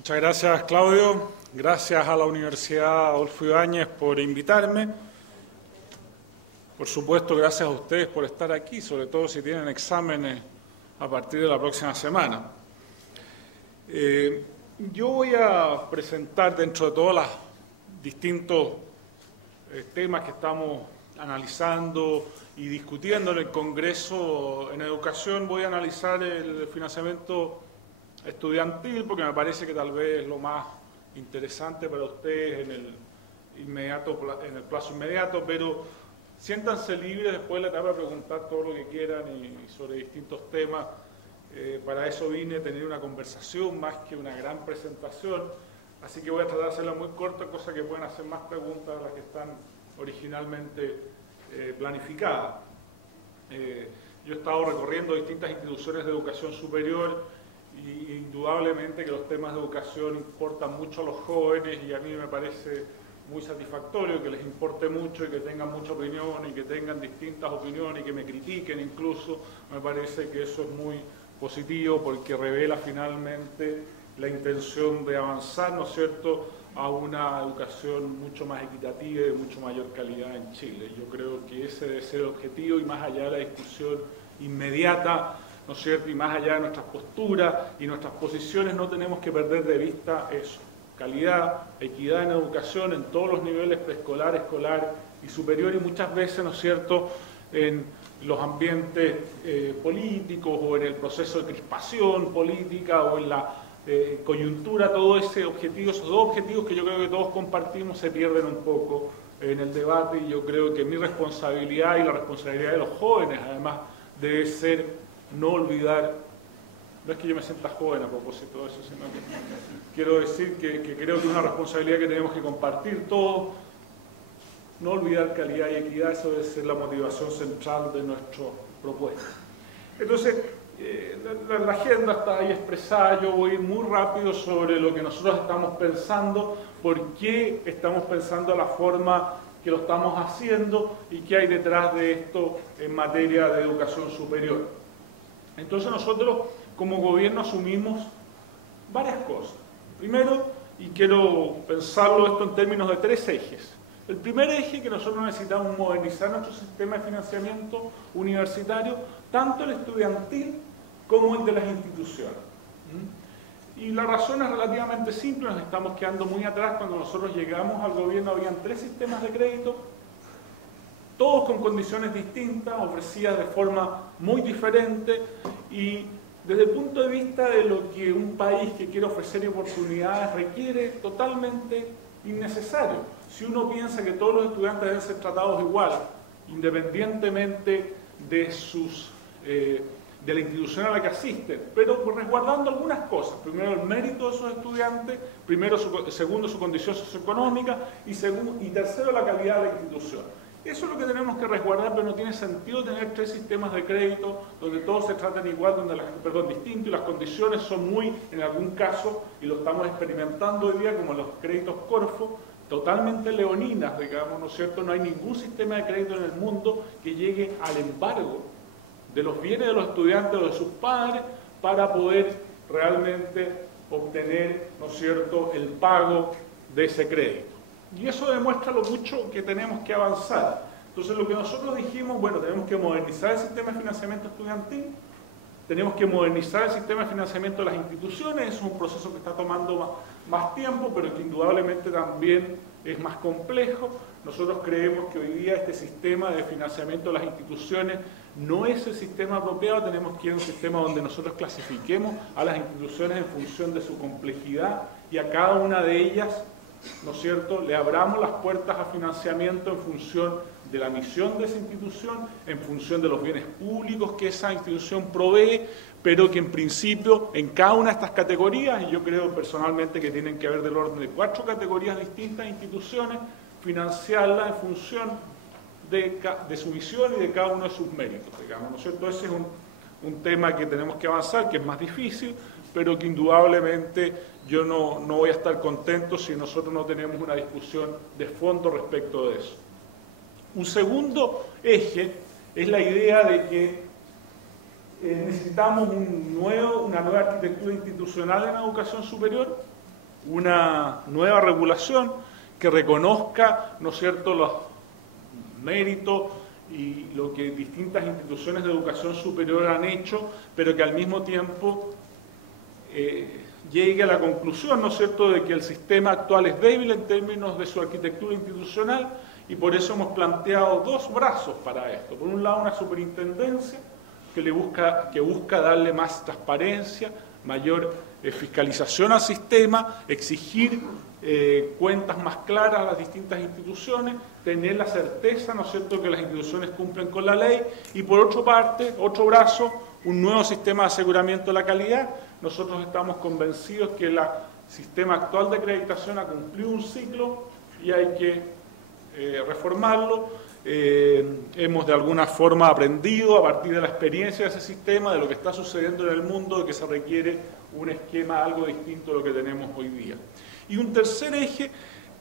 Muchas gracias, Claudio. Gracias a la Universidad Adolfo Ibáñez por invitarme. Por supuesto, gracias a ustedes por estar aquí, sobre todo si tienen exámenes a partir de la próxima semana. Yo voy a presentar, dentro de todos los distintos temas que estamos analizando y discutiendo en el Congreso en Educación, voy a analizar el financiamiento estudiantil, porque me parece que tal vez es lo más interesante para ustedes en el plazo inmediato, pero siéntanse libres después de la etapa de preguntar todo lo que quieran y sobre distintos temas. Para eso vine a tener una conversación más que una gran presentación, así que voy a tratar de hacerla muy corta, cosa que pueden hacer más preguntas de las que están originalmente planificadas. Yo he estado recorriendo distintas instituciones de educación superior y indudablemente que los temas de educación importan mucho a los jóvenes, y a mí me parece muy satisfactorio que les importe mucho y que tengan mucha opinión y que tengan distintas opiniones y que me critiquen incluso. Me parece que eso es muy positivo porque revela finalmente la intención de avanzar, ¿no es cierto?, a una educación mucho más equitativa y de mucho mayor calidad en Chile. Yo creo que ese debe ser el objetivo, y más allá de la discusión inmediata, ¿no es cierto?, y más allá de nuestras posturas y nuestras posiciones, no tenemos que perder de vista eso: calidad, equidad en educación en todos los niveles, preescolar, escolar y superior, y muchas veces, ¿no es cierto?, en los ambientes políticos o en el proceso de crispación política o en la coyuntura, esos dos objetivos que yo creo que todos compartimos se pierden un poco en el debate, y yo creo que mi responsabilidad y la responsabilidad de los jóvenes además debe ser no olvidar. No es que yo me sienta joven a propósito de eso, sino que quiero decir que creo que es una responsabilidad que tenemos que compartir todos. No olvidar calidad y equidad, eso debe ser la motivación central de nuestra propuesta. Entonces, la agenda está ahí expresada. Yo voy a ir muy rápido sobre lo que nosotros estamos pensando, por qué estamos pensando la forma que lo estamos haciendo y qué hay detrás de esto en materia de educación superior. Entonces nosotros como gobierno asumimos varias cosas. Primero, y quiero pensarlo esto en términos de tres ejes. El primer eje, que nosotros necesitamos modernizar nuestro sistema de financiamiento universitario, tanto el estudiantil como el de las instituciones. Y la razón es relativamente simple: nos estamos quedando muy atrás. Cuando nosotros llegamos al gobierno habían 3 sistemas de crédito, todos con condiciones distintas, ofrecidas de forma muy diferente, y desde el punto de vista de lo que un país que quiere ofrecer oportunidades requiere, totalmente innecesario. Si uno piensa que todos los estudiantes deben ser tratados igual, independientemente de de la institución a la que asisten, pero resguardando algunas cosas: primero el mérito de esos estudiantes, segundo su condición socioeconómica, y tercero la calidad de la institución. Eso es lo que tenemos que resguardar, pero no tiene sentido tener 3 sistemas de crédito donde todos se tratan igual, distinto, y las condiciones son muy, en algún caso, y lo estamos experimentando hoy día, como los créditos Corfo, totalmente leoninas, digamos, ¿no es cierto? No hay ningún sistema de crédito en el mundo que llegue al embargo de los bienes de los estudiantes o de sus padres para poder realmente obtener, ¿no es cierto?, el pago de ese crédito. Y eso demuestra lo mucho que tenemos que avanzar. Entonces, lo que nosotros dijimos: bueno, tenemos que modernizar el sistema de financiamiento estudiantil, tenemos que modernizar el sistema de financiamiento de las instituciones. Es un proceso que está tomando más tiempo, pero que indudablemente también es más complejo. Nosotros creemos que hoy día este sistema de financiamiento de las instituciones no es el sistema apropiado. Tenemos que ir a un sistema donde nosotros clasifiquemos a las instituciones en función de su complejidad, y a cada una de ellas, ¿no es cierto?, le abramos las puertas a financiamiento en función de la misión de esa institución, en función de los bienes públicos que esa institución provee, pero que en principio en cada una de estas categorías, y yo creo personalmente que tienen que haber del orden de 4 categorías distintas de instituciones, financiarlas en función de su misión y de cada uno de sus méritos, digamos, ¿no es cierto? Ese es un tema que tenemos que avanzar, que es más difícil, pero que indudablemente yo no voy a estar contento si nosotros no tenemos una discusión de fondo respecto de eso. Un segundo eje es la idea de que necesitamos una nueva arquitectura institucional en la educación superior, una nueva regulación que reconozca, ¿no es cierto?, los méritos y lo que distintas instituciones de educación superior han hecho, pero que al mismo tiempo llegue a la conclusión, ¿no es cierto?, de que el sistema actual es débil en términos de su arquitectura institucional, y por eso hemos planteado dos brazos para esto. Por un lado, una superintendencia que busca darle más transparencia, mayor fiscalización al sistema, exigir cuentas más claras a las distintas instituciones, tener la certeza, ¿no es cierto?, que las instituciones cumplen con la ley, y por otra parte, otro brazo, un nuevo sistema de aseguramiento de la calidad. Nosotros estamos convencidos que el sistema actual de acreditación ha cumplido un ciclo y hay que reformarlo. Hemos de alguna forma aprendido a partir de la experiencia de ese sistema, de lo que está sucediendo en el mundo, de que se requiere un esquema algo distinto a lo que tenemos hoy día. Y un tercer eje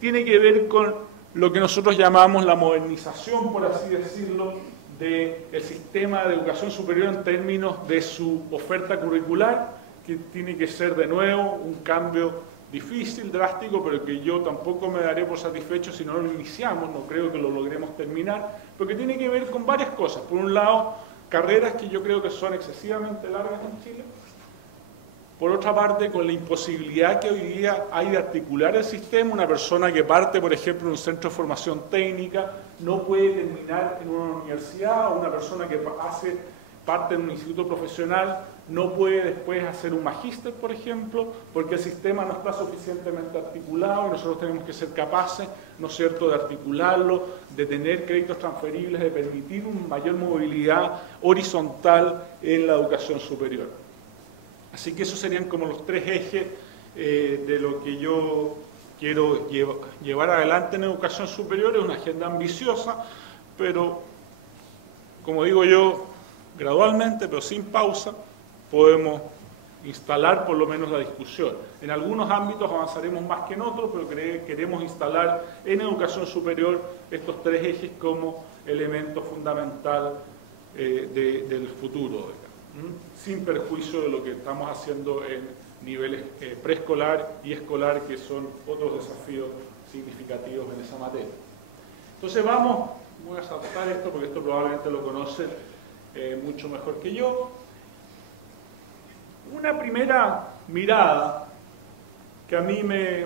tiene que ver con lo que nosotros llamamos la modernización, por así decirlo, del sistema de educación superior en términos de su oferta curricular, que tiene que ser de nuevo un cambio difícil, drástico, pero que yo tampoco me daré por satisfecho si no lo iniciamos, no creo que lo logremos terminar, porque tiene que ver con varias cosas. Por un lado, carreras que yo creo que son excesivamente largas en Chile. Por otra parte, con la imposibilidad que hoy día hay de articular el sistema. Una persona que parte, por ejemplo, en un centro de formación técnica, no puede terminar en una universidad, o una persona que hace parte de un instituto profesional no puede después hacer un magíster, por ejemplo, porque el sistema no está suficientemente articulado y nosotros tenemos que ser capaces, ¿no es cierto?, de articularlo, de tener créditos transferibles, de permitir una mayor movilidad horizontal en la educación superior. Así que esos serían como los tres ejes de lo que yo quiero llevar adelante en educación superior. Es una agenda ambiciosa, pero, como digo yo, gradualmente, pero sin pausa, podemos instalar por lo menos la discusión. En algunos ámbitos avanzaremos más que en otros, pero queremos instalar en educación superior estos tres ejes como elemento fundamental del futuro, sin perjuicio de lo que estamos haciendo en niveles preescolar y escolar, que son otros desafíos significativos en esa materia. Entonces voy a saltar esto porque esto probablemente lo conocen mucho mejor que yo. Una primera mirada que a mí me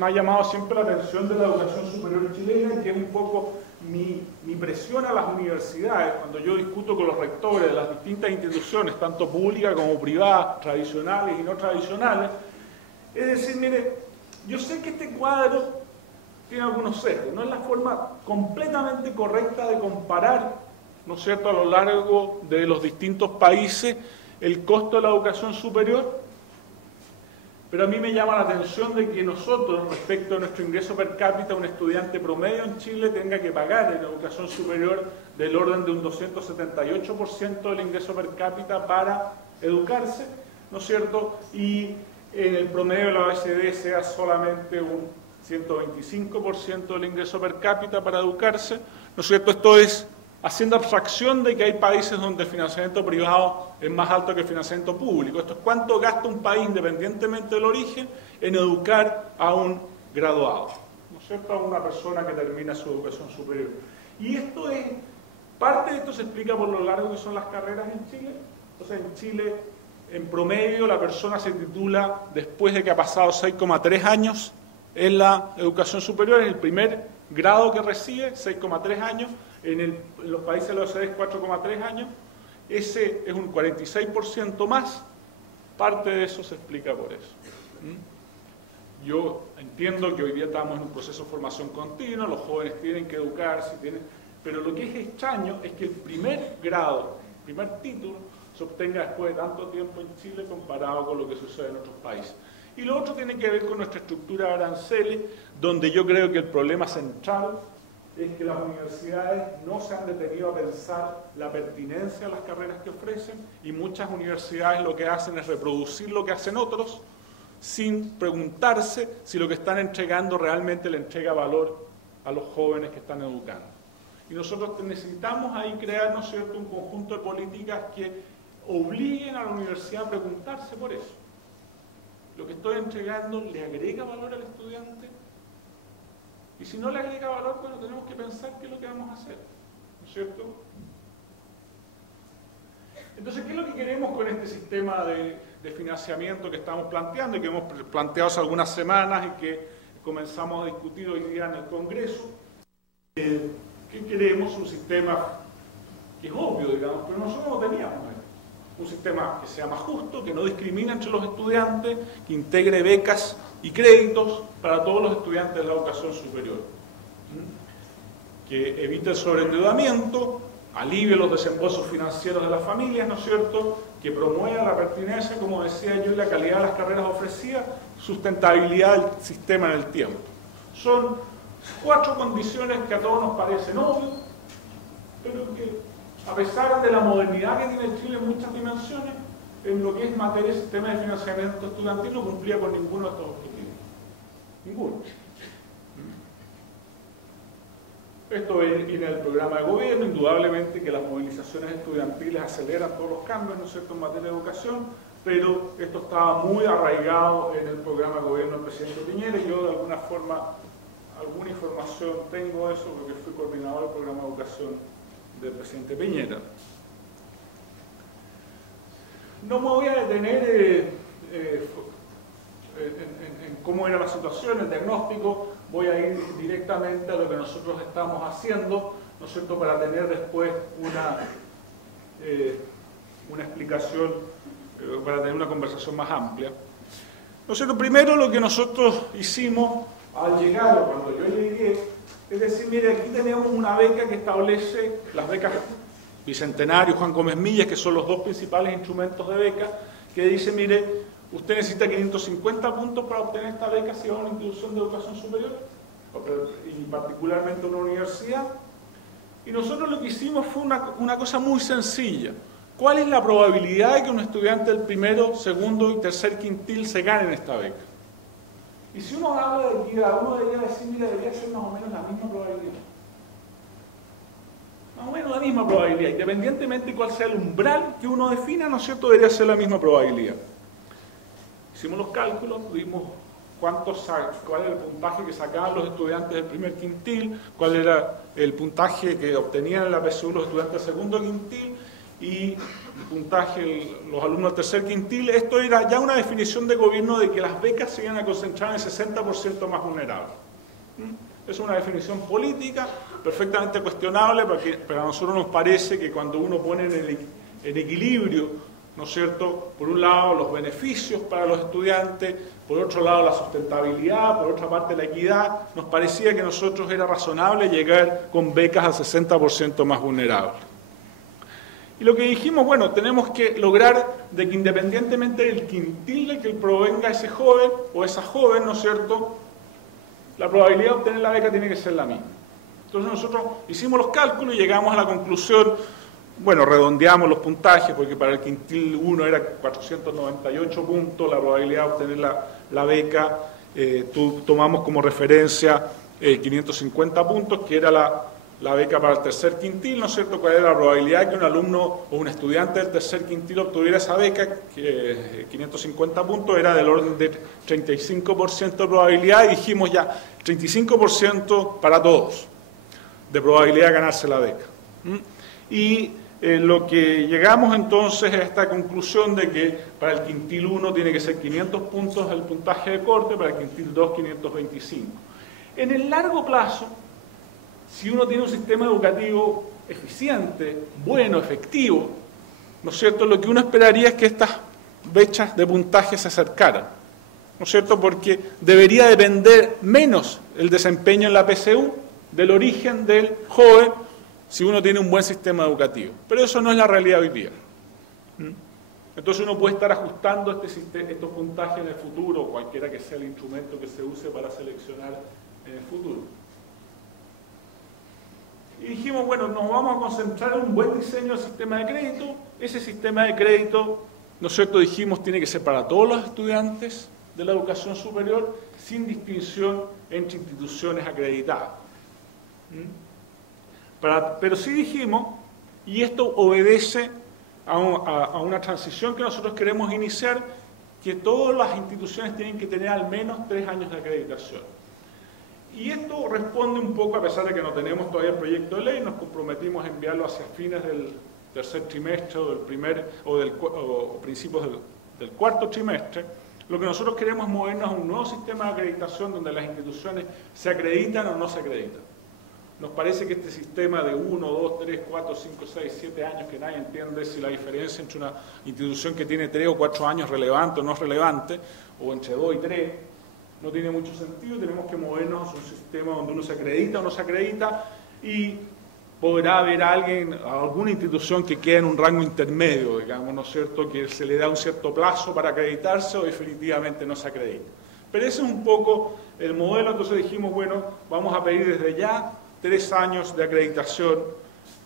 ha llamado siempre la atención de la educación superior chilena, que es un poco mi presión a las universidades, cuando yo discuto con los rectores de las distintas instituciones, tanto públicas como privadas, tradicionales y no tradicionales, es decir, mire, yo sé que este cuadro tiene algunos sesgos, no es la forma completamente correcta de comparar, ¿no es cierto?, a lo largo de los distintos países el costo de la educación superior, pero a mí me llama la atención de que nosotros, respecto a nuestro ingreso per cápita, un estudiante promedio en Chile tenga que pagar en educación superior del orden de un 278% del ingreso per cápita para educarse, ¿no es cierto?, y en el promedio de la OECD sea solamente un 125% del ingreso per cápita para educarse, ¿no es cierto? Esto es haciendo abstracción de que hay países donde el financiamiento privado es más alto que el financiamiento público. Esto es cuánto gasta un país, independientemente del origen, en educar a un graduado, ¿no es cierto?, a una persona que termina su educación superior. Y esto es, parte de esto se explica por lo largo que son las carreras en Chile. Entonces, en Chile, en promedio, la persona se titula después de que ha pasado 6,3 años en la educación superior, en el primer grado que recibe, 6,3 años, en los países de la OCDE es 4,3 años, ese es un 46% más, parte de eso se explica por eso. Yo entiendo que hoy día estamos en un proceso de formación continua, los jóvenes tienen que educarse, pero lo que es extraño es que el primer grado, el primer título, se obtenga después de tanto tiempo en Chile comparado con lo que sucede en otros países. Y lo otro tiene que ver con nuestra estructura de aranceles, donde yo creo que el problema central es que las universidades no se han detenido a pensar la pertinencia de las carreras que ofrecen, y muchas universidades lo que hacen es reproducir lo que hacen otros, sin preguntarse si lo que están entregando realmente le entrega valor a los jóvenes que están educando. Y nosotros necesitamos ahí crear, ¿no es cierto?, un conjunto de políticas que obliguen a la universidad a preguntarse por eso. lo que estoy entregando le agrega valor al estudiante. Y si no le agrega valor, bueno, tenemos que pensar qué es lo que vamos a hacer, ¿no es cierto? Entonces, ¿qué es lo que queremos con este sistema de financiamiento que estamos planteando y que hemos planteado hace algunas semanas y que comenzamos a discutir hoy día en el Congreso? ¿Qué queremos? Un sistema que es obvio, digamos, pero nosotros no teníamos un sistema que sea más justo, que no discrimine entre los estudiantes, que integre becas y créditos para todos los estudiantes de la educación superior, que evite el sobreendeudamiento, alivie los desembolsos financieros de las familias, ¿no es cierto?, que promueva la pertinencia, como decía yo, y la calidad de las carreras ofrecidas, sustentabilidad del sistema en el tiempo. Son 4 condiciones que a todos nos parecen obvias, pero que a pesar de la modernidad que tiene Chile en muchas dimensiones, en lo que es materia del sistema de financiamiento estudiantil no cumplía con ninguno de estos objetivos. Ninguno. Esto viene del programa de gobierno, indudablemente que las movilizaciones estudiantiles aceleran todos los cambios, ¿no es cierto?, en materia de educación, pero esto estaba muy arraigado en el programa de gobierno del presidente Piñera, y yo de alguna forma, alguna información tengo de eso, porque fui coordinador del programa de educación del presidente Piñera. No me voy a detener en cómo era la situación, el diagnóstico, voy a ir directamente a lo que nosotros estamos haciendo, ¿no es cierto?, para tener después una explicación, para tener una conversación más amplia. ¿No es cierto? Primero lo que nosotros hicimos al llegar, o cuando yo llegué, es decir, mire, aquí tenemos una beca que establece las becas Bicentenario, Juan Gómez Millas, que son los 2 principales instrumentos de beca, que dice, mire, usted necesita 550 puntos para obtener esta beca si va a una institución de educación superior, y particularmente una universidad. Y nosotros lo que hicimos fue una cosa muy sencilla. ¿Cuál es la probabilidad de que un estudiante del primero, segundo y tercer quintil se gane en esta beca? Y si uno habla de equidad, uno debería decir, mira, debería ser más o menos la misma probabilidad. Más o menos la misma probabilidad, independientemente de cuál sea el umbral que uno defina, ¿no es cierto?, debería ser la misma probabilidad. Hicimos los cálculos, vimos cuál era el puntaje que sacaban los estudiantes del primer quintil, cuál era el puntaje que obtenían en la PSU los estudiantes del segundo quintil y el puntaje los alumnos del tercer quintil. Esto era ya una definición de gobierno de que las becas se iban a concentrar en el 60% más vulnerable. Es una definición política perfectamente cuestionable, pero a nosotros nos parece que cuando uno pone en equilibrio, ¿no es cierto?, por un lado los beneficios para los estudiantes, por otro lado la sustentabilidad, por otra parte la equidad, nos parecía que a nosotros era razonable llegar con becas al 60% más vulnerable. Y lo que dijimos, bueno, tenemos que lograr de que independientemente del quintil del que provenga ese joven o esa joven, ¿no es cierto?, la probabilidad de obtener la beca tiene que ser la misma. Entonces nosotros hicimos los cálculos y llegamos a la conclusión, bueno, redondeamos los puntajes, porque para el quintil 1 era 498 puntos, la probabilidad de obtener la beca, tomamos como referencia 550 puntos, que era la beca para el tercer quintil, ¿no es cierto? ¿Cuál era la probabilidad de que un alumno o un estudiante del tercer quintil obtuviera esa beca? Que 550 puntos era del orden de 35% de probabilidad, y dijimos ya, 35% para todos, de probabilidad de ganarse la beca. Y lo que llegamos entonces a esta conclusión de que para el quintil 1 tiene que ser 500 puntos el puntaje de corte, para el quintil 2 525. En el largo plazo, si uno tiene un sistema educativo eficiente, bueno, efectivo, ¿no es cierto?, lo que uno esperaría es que estas brechas de puntaje se acercaran, ¿no es cierto?, porque debería depender menos el desempeño en la PSU del origen del joven si uno tiene un buen sistema educativo. Pero eso no es la realidad hoy día. Entonces uno puede estar ajustando estos puntajes en el futuro, cualquiera que sea el instrumento que se use para seleccionar en el futuro. Y dijimos, bueno, nos vamos a concentrar en un buen diseño del sistema de crédito. Ese sistema de crédito, ¿no es cierto?, dijimos, tiene que ser para todos los estudiantes de la educación superior, sin distinción entre instituciones acreditadas. Pero sí dijimos, y esto obedece a una transición que nosotros queremos iniciar, que todas las instituciones tienen que tener al menos 3 años de acreditación. Y esto responde un poco, a pesar de que no tenemos todavía el proyecto de ley, nos comprometimos a enviarlo hacia fines del tercer trimestre o principios del cuarto trimestre. Lo que nosotros queremos es movernos a un nuevo sistema de acreditación donde las instituciones se acreditan o no se acreditan. Nos parece que este sistema de 1, 2, 3, 4, 5, 6, 7 años, que nadie entiende si la diferencia entre una institución que tiene 3 o 4 años relevante o no relevante, o entre 2 y 3, no tiene mucho sentido. Tenemos que movernos a un sistema donde uno se acredita o no se acredita, y podrá haber alguna institución que quede en un rango intermedio, digamos, ¿no es cierto?, que se le da un cierto plazo para acreditarse o definitivamente no se acredita. Pero ese es un poco el modelo. Entonces dijimos, bueno, vamos a pedir desde ya 3 años de acreditación.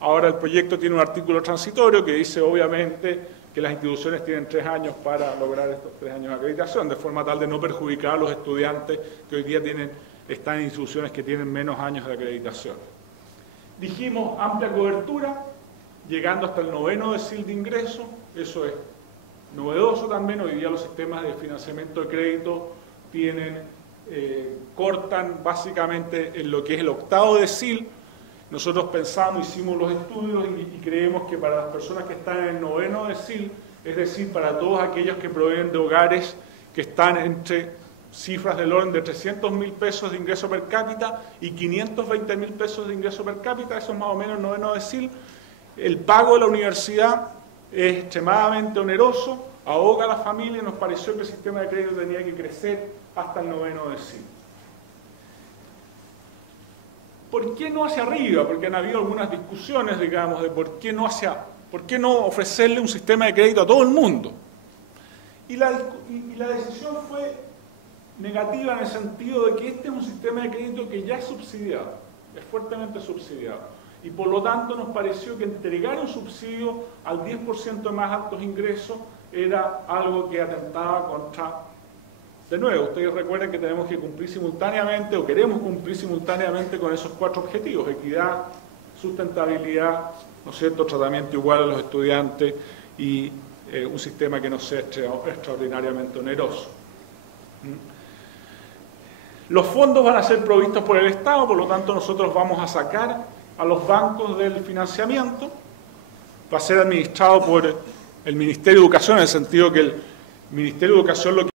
Ahora el proyecto tiene un artículo transitorio que dice, obviamente, que las instituciones tienen 3 años para lograr estos 3 años de acreditación, de forma tal de no perjudicar a los estudiantes que hoy día están en instituciones que tienen menos años de acreditación. Dijimos amplia cobertura, llegando hasta el 9º decil de ingreso. Eso es novedoso también. Hoy día los sistemas de financiamiento de crédito cortan básicamente en lo que es el 8º decil. Nosotros pensamos, hicimos los estudios y creemos que para las personas que están en el 9º decil, es decir, para todos aquellos que provienen de hogares que están entre cifras del orden de 300.000 pesos de ingreso per cápita y 520.000 pesos de ingreso per cápita, eso es más o menos el 9º decil, el pago de la universidad es extremadamente oneroso, ahoga a la familia, y nos pareció que el sistema de crédito tenía que crecer hasta el 9º decil. ¿Por qué no hacia arriba? Porque han habido algunas discusiones, digamos, de por qué no ofrecerle un sistema de crédito a todo el mundo. Y la decisión fue negativa en el sentido de que este es un sistema de crédito que ya es subsidiado, es fuertemente subsidiado. Y por lo tanto nos pareció que entregar un subsidio al 10% de más altos ingresos era algo que atentaba contra... De nuevo, ustedes recuerden que tenemos que cumplir simultáneamente, o queremos cumplir simultáneamente con esos 4 objetivos: equidad, sustentabilidad, ¿no es cierto?, tratamiento igual a los estudiantes y un sistema que no sea extraordinariamente oneroso. Los fondos van a ser provistos por el Estado, por lo tanto nosotros vamos a sacar a los bancos del financiamiento. Va a ser administrado por el Ministerio de Educación, en el sentido que el Ministerio de Educación lo que